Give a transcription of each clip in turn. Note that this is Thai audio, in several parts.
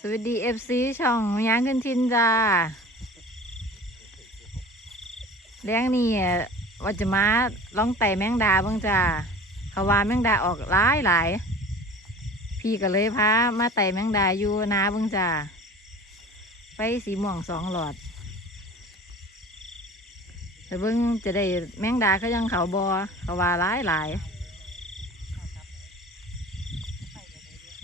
สวัสดีเอฟซีช่องยางขึ้นทินจ้าเลี้ยงนี่ว่าจะมาล่องไต่แมงดาบ้างจ้าเขาว่าแมงดาออกหลายหลายพี่ก็เลยพามาไต่แมงดาอยู่นาบ้างจ้าไฟสีม่วงสองหลอดแต่เบิ่งจะได้แมงดาเขายังเขาบอเขาว่าหลายหลาย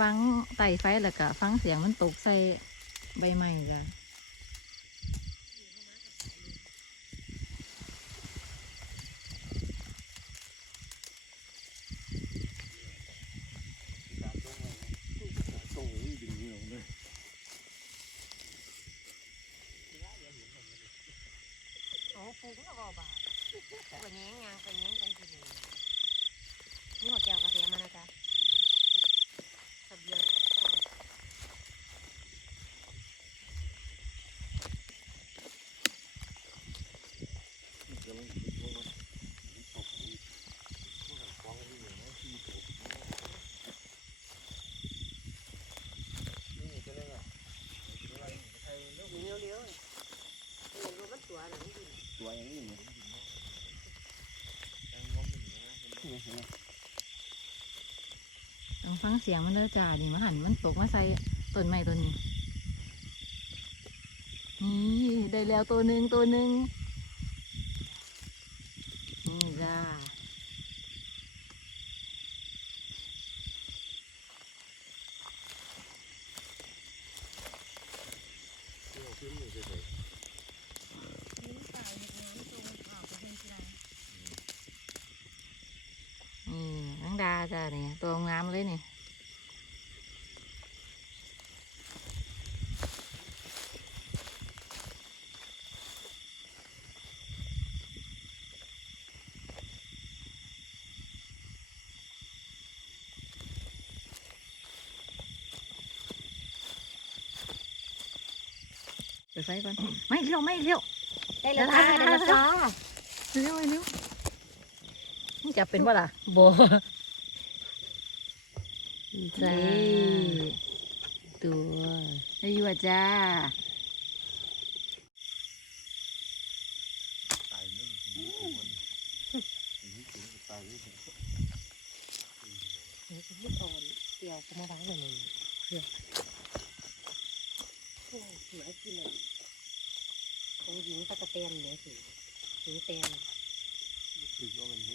ฟังไต่ไฟแล้วก็ฟังเสียงมันตกใส่ใบไม้จ้ะโอ้ปูก็บอกบาไปแง้งงางไปแง้งไปทีนี่นี่หัวแก้วกระเทียมมานะจ๊ะสับเดียวเลี้ยวเลี้ยวเลี้ยวมัน ตัวหนังดิตัวอย่างนี้เนี่ยต้องฟังเสียงมันเด้อจ้านี่มาหันมันตกมาใส่ต้นไม้ต้นนี้นี่ได้แล้วตัวหนึ่งตัวหนึ่งนี่จ้า นังดาจ้านี่ตัวงามเลยนี่เปิดไฟก่อนไม่เร็วไม่เร็วได้แล้วค่ะได้แล้วค่ะเร็วเร็วมึงจับเป็นป่ะล่ะโบ จ้าตัวได้อยู่อะจ้าตายนึ่งตายถึงเดี๋ยวจะให้อ่อนเกี่ยวก็มาล้างหน่อยหนึ่งเพื่อยเหลือกินเลยของหญิงตะกะเตนเนี่ยสิหญิงเตนถือว่ามันโห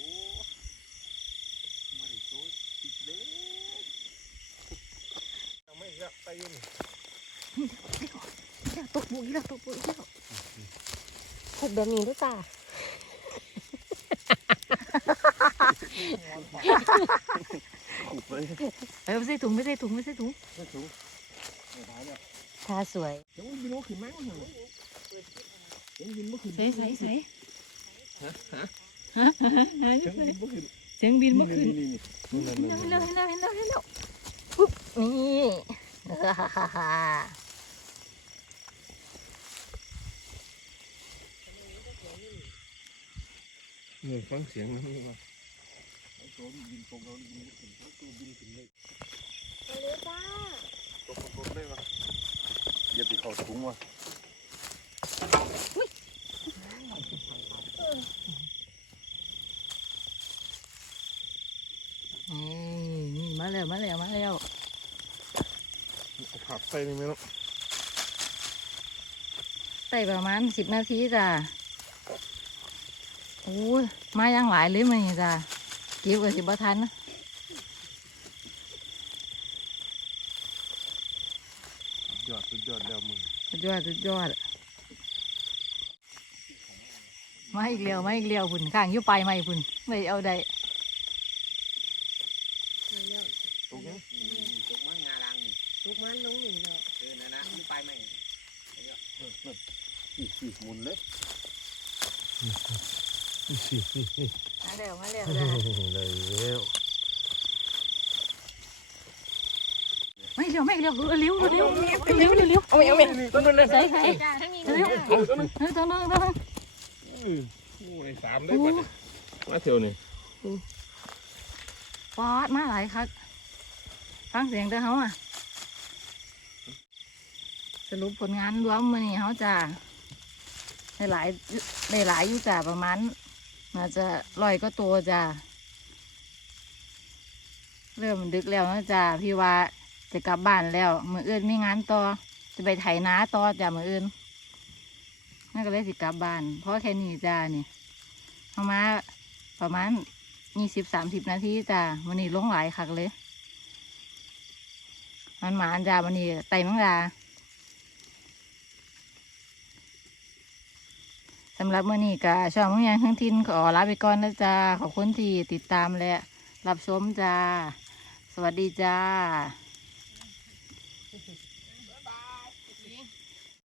ไม่ได้โซ่ติดเล็กทำไม่ยากไปยุ่นตกบุกแล้วตกบุกแล้วเห็ดแบบนี้ด้วยจ้าขุบเลยไปไม่ใส่ถุงไม่ใส่ถุงไม่ใส่ถุงไม่ถูกไม่ได้เนี่ยทาสวยเดี๋ยวบินโมขึ้นมั้งเหรอเห็นบินโมขึ้นใส่ใส่ใส่ฮะฮะฮะฮะฮะเห็นบินโมขึ้นเสียงบินเมื่อคืนนี่นี่นี่เห็นแล้วเห็นแล้วเห็นแล้วเห็นแล้วเห็นแล้วปุ๊บนี่ ฮ่าฮ่าฮ่าฮ่านี่ฟังเสียงนั่นนี่ว่าไอ้ตัวบินตรงเราบินขึ้นตัวบินขึ้นเลยไปเลยจ้าตกตกเลยวะอย่าไปเข้าถุงวะนี่นี่มาแล้วมาแล้วมาแล้ว ผักใส่นี่ไหมเนาะใส่ประมาณสิบนาทีจ้ะโอ้ยมาอย่างหลายเลยมันนี่จ้ะเก็บกับสิบทันนะยอดสุดยอดแล้วมึงสุดยอดสุดยอดมาอีกเลียวมาอีกเลียวพุ่นข้างอยู่ปลายไม้พุ่นไม่เอาได้นี่แล้วตถูกยังจุกมันงา ลูกมันลงนี่เนาะเออนะนะมันไปไหมสี่สี่หมุนเลยสี่สี่สี่มาเร็วมาเร็วเลยแล้วไม่เร็วไม่เร็วเร็วเร็วเร็วเร็วเร็วเร็วเอาเอาต้นนึงเลยใส่ใส่จ้าทั้งนี้เร็วต้นนึงเร็วตัวนึงตัวนึงโอ้ยสามได้ป่ะมาเที่ยวนี่ปอดมาหลายครับฟังเสียงเด้อเขาอะ สรุปผลงานรวมมือนี้เขาจะได้หลายได้หลายอยู่จ้ะประมาณน่าจะร้อยก็ตัวจ้ะเริ่มดึกแล้วนะจ้ะพี่ว่าจะกลับบ้านแล้วมืออื่นมีงานต่อจะไปไถนาต่อจ้ะมืออื่นนั่นก็เลยสิกลับบ้าน เพราะแค่นี้จ้ะนี่เขามาประมาณยี่สิบสามสิบนาทีจ้ะวันนี้ลงหลายคักเลย มันหมานจ้ะวันนี้ไต่มังดา สำหรับมื่อนี้ก็ช่องมึงยังทั้งทินขอลาไปก่อนนะจ๊ะขอบคุณที่ติดตามและรับชมจ้า สวัสดีจ้า